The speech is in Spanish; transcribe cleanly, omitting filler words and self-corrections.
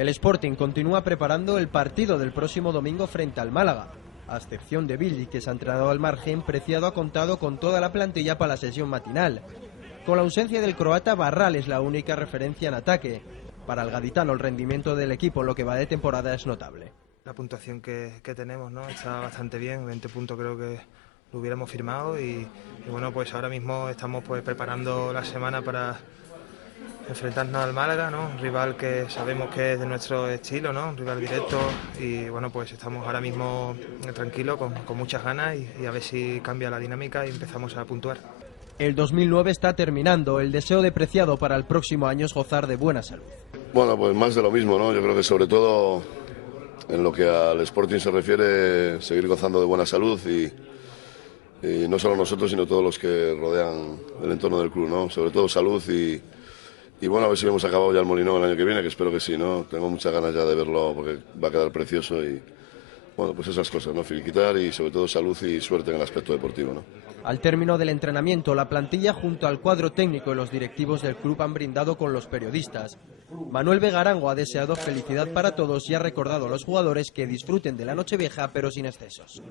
El Sporting continúa preparando el partido del próximo domingo frente al Málaga. A excepción de Billy, que se ha entrenado al margen, Preciado ha contado con toda la plantilla para la sesión matinal. Con la ausencia del croata, Barral es la única referencia en ataque. Para el gaditano, el rendimiento del equipo en lo que va de temporada es notable. La puntuación que tenemos, ¿no?, está bastante bien, 20 puntos creo que lo hubiéramos firmado y bueno, pues ahora mismo estamos pues preparando la semana para enfrentarnos al Málaga, ¿no?, un rival que sabemos que es de nuestro estilo, ¿no?, un rival directo, y bueno, pues estamos ahora mismo tranquilos, con muchas ganas y a ver si cambia la dinámica y empezamos a puntuar. El 2009 está terminando. El deseo de Preciado para el próximo año es gozar de buena salud. Bueno, pues más de lo mismo, ¿no? Yo creo que sobre todo en lo que al Sporting se refiere, seguir gozando de buena salud y no solo nosotros, sino todos los que rodean el entorno del club, ¿no? Sobre todo salud y bueno, a ver si hemos acabado ya el Molinón el año que viene, que espero que sí, ¿no? Tengo muchas ganas ya de verlo porque va a quedar precioso y bueno, pues esas cosas, ¿no? Finiquitar y sobre todo salud y suerte en el aspecto deportivo, ¿no? Al término del entrenamiento, la plantilla junto al cuadro técnico y los directivos del club han brindado con los periodistas. Manuel Vegarango ha deseado felicidad para todos y ha recordado a los jugadores que disfruten de la Nochevieja pero sin excesos.